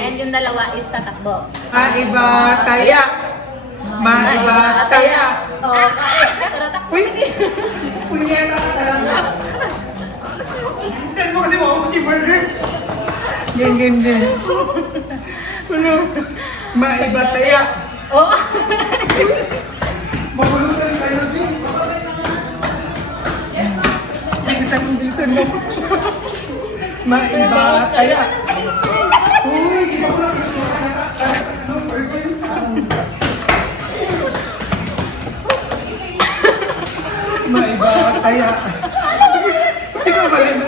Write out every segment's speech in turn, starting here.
And yung dalawa is tatakbo. Maiba taya. Maiba taya. Oh, tara takbo. Uy! Punyeta ka talaga. Saan mo kasi mo si burger? Game. Ano? Maiba taya. Oh! Mabulutan tayo din. Bilisan mo. Maiba taya. Uy! Iba ko lang. Maiba taya. Ikaw ba rin?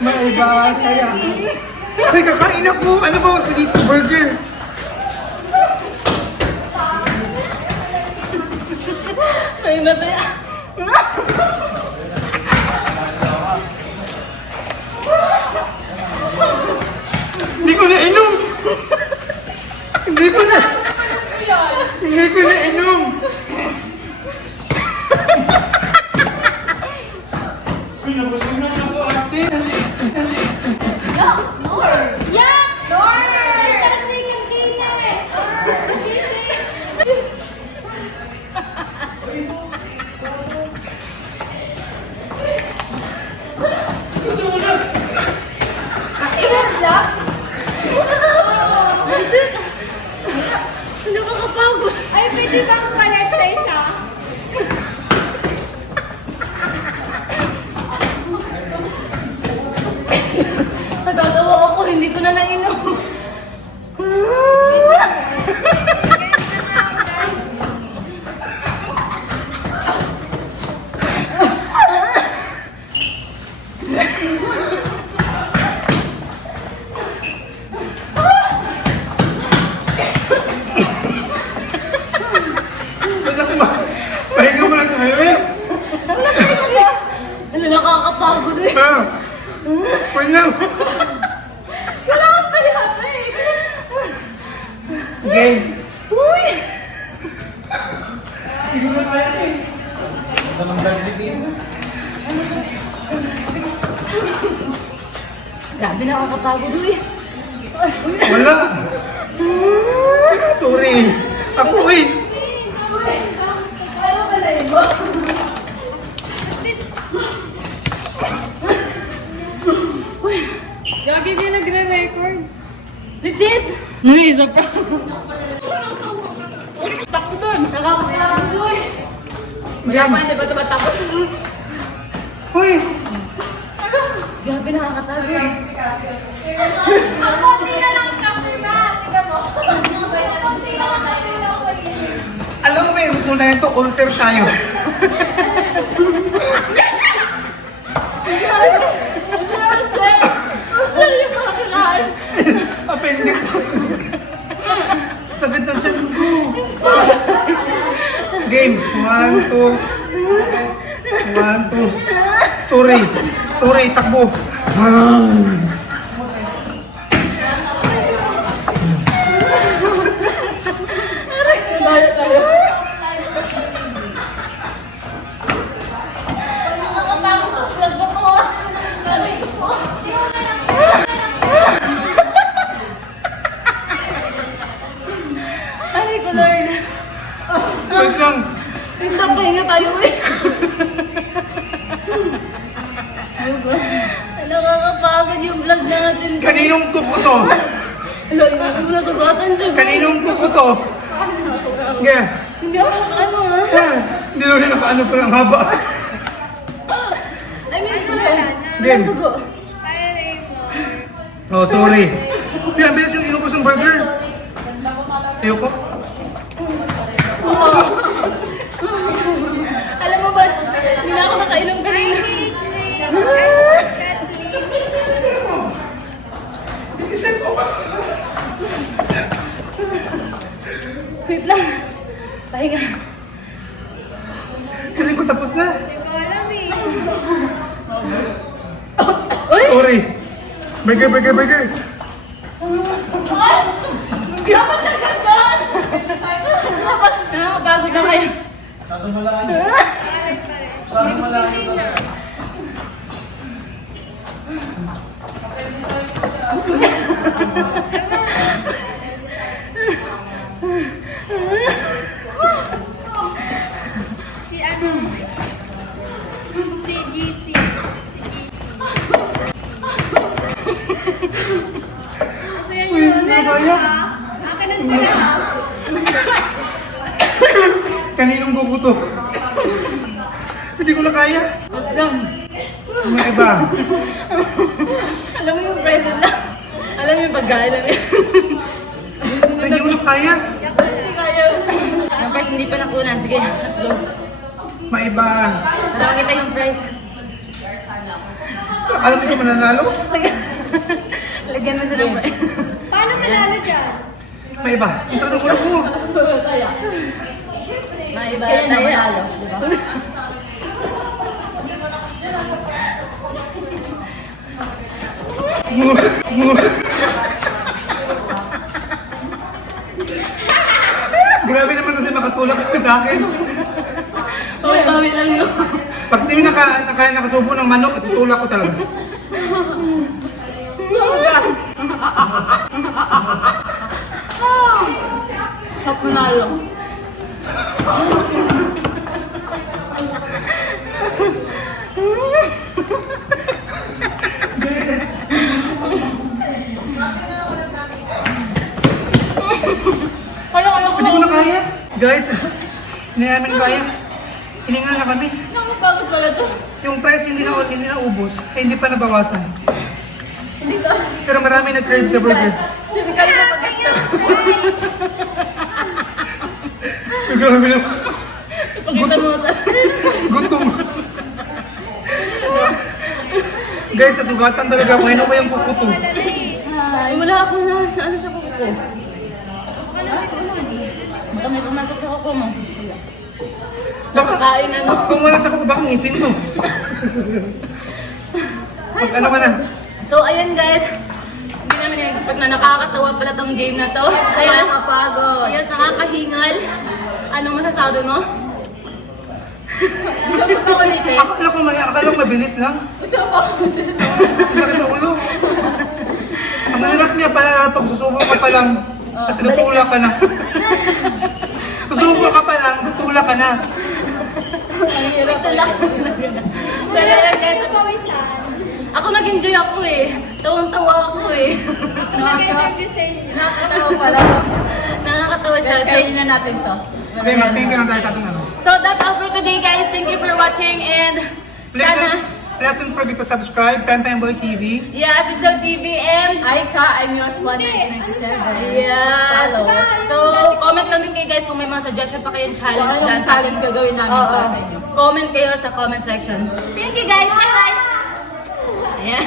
Maiba taya. Ay, kakain ako. Ano ba ito dito? Burger. May mataya. Hindi ko na inom. Hindi ko na inom. Uy, nabusog na ako ate. Nakakapagod. Ay, pwede bang palit sa isa? Nagagawa ako, hindi ko na nainom. Pahinga mo lang tayo eh. Ano, nakakapagod eh. Ha? Pahinga mo. Wala kang palihap eh. Game. Uy! Sige na kaya eh. Grabe, nakakapagod eh. Wala. Sorry. Ako eh. Ano ka na iba? Gagi din nagre-record. Legit? Uy, isa pa. Takbo dun. Nakakapagod eh. Wala pa, hindi ba ito matapos? Uy. Grabe, nakakapagod. Ang konti na lang cover ba? Tingnan mo. Ang konti na lang cover na ako yun. Alam mo ba yung resulta nito? Ulcer tayo. Appendix. Sakit na siya. Game. 1, 2. Sorry, takbo. Ay, ko Lord. Wait lang. Pahinga tayo eh. Nakakapagod yung vlog natin. Kaninong kuko to? Hello, hindi ko nasugatan siya. Kaninong kuko to? Yeah. Hindi ako ano ah. Hindi na rin nakaano pa lang haba. I mean, wala. Game. Walang dugo. Kaya na yung floor. Oh, sorry. Kaya bilis yung inubos ng burger. Ayoko. Alam mo ba, hindi na ako nakainom kanina. Wait lang. Pahinga. Kaling ko tapos na. Hindi ko alam eh. Uy! Sorry. Burger. Dapat na gandaan! Nakakapagod na kayo. na kaya. Akin ang pera. Kaninong buko to? Hindi ko na kaya. Alam. May iba. Alam mo yung present na. Alam mo yung pagkain namin. Hindi ko na kaya. Hindi kaya. Yung price hindi pa nakunan. Sige, let's go. May iba. Tawag kita yung price. Alam mo ito mananalo? Lagyan mo siya ng price. Paano manalo dyan? May iba. Ito na ko. Maiba tayo. Grabe naman kasi makatulak ka sa akin. Okay, kami lang yun. Pag sino nakasubo ng manok, itutulak ko talaga. Kapunalo. Hindi ko na kaya. Guys, hindi namin kaya. Hiningal na kami. Naku, bakit pala to? Yung price hindi na ubos, ay hindi pa nabawasan. Hindi to. Pero marami nag-crave sa burger. Hindi kayo napagkita. Grabe naman. Ipakita mo sa... Gutom. Guys, nasugatan talaga ako. Hino ko yung kukuto. Ay, wala ako na. Ano sa kuko ko? Baka may pumasok sa kuko mo. Nakakain ano. Kung wala sa kuko, baka ngipin to. Pag ano ka na? So, ayun guys. Hindi namin na-expect na nakakatawa pala tong game na to. Ayun. Nakakapagod. Yes, nakakahingal. Anong masasabi mo? Akala ko mabilis lang. Gusto mo? Sakit sa ulo. Ang anak niya pala, pag susubo ka pa lang, kasi natulak ka na. Susubo ka pa lang, natulak ka na. Ang hirap talaga. Pero ayun guys, Pawisan. ako nag-enjoy ako eh. Tawang-tawa ako eh. Ako mag-interview sa inyo. Nakakatawa pala. Nakakatawa siya. Kainin na natin to. Okay, mag-thank you lang tayo sa ating ano. So that's all for today guys. Thank you for watching and sana... Please don't forget to subscribe, Pempemboy TV. Yes, Rizal TV and... Aika, I'm yours 1997. Yes! Follow. So, comment lang din kayo guys kung may mga suggestion pa kayong challenge Kung dyan anong challenge gagawin namin Oo. para sa inyo. Comment kayo sa comment section. Thank you guys! Bye-bye! Ayan.